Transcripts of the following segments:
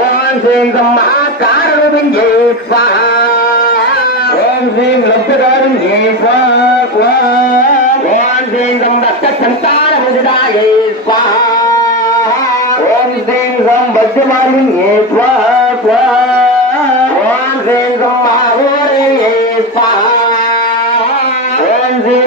ஓம் ஸ்ரீம் பிரம்மா காரணம் ஜெயிப்பா ஓம் ஸ்ரீம் லப்தகாரம் ஜெயிப்பா ஓம் ஸ்ரீம் கம் பக்த சந்தான முதிராயே ஓம் ஸ்ரீம் கம் ஓம் ஸ்ரீம் ஓம் ஸ்ரீம்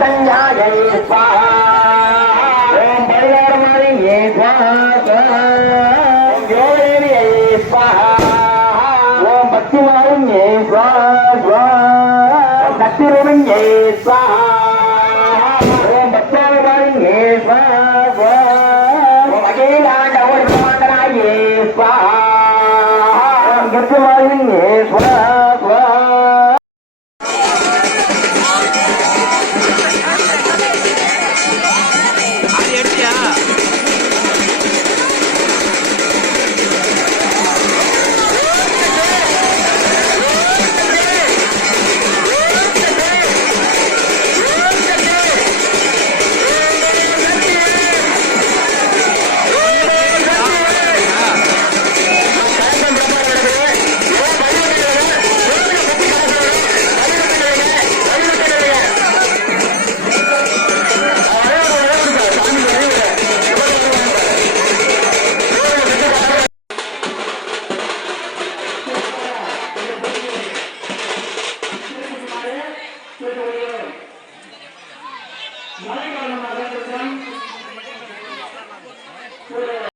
సంధ్యాయై స్వాహ. ఓం పరిగారమారి ఏ యోగేవి అయి స్వాహ. ఓం భక్తిమారుణ్యై స్వాహ? శక్తిరుణ్యై స్వాహ? ఓం భక్తారుణ్యై స్వాహ? స్వాహ? மழை காரணமாக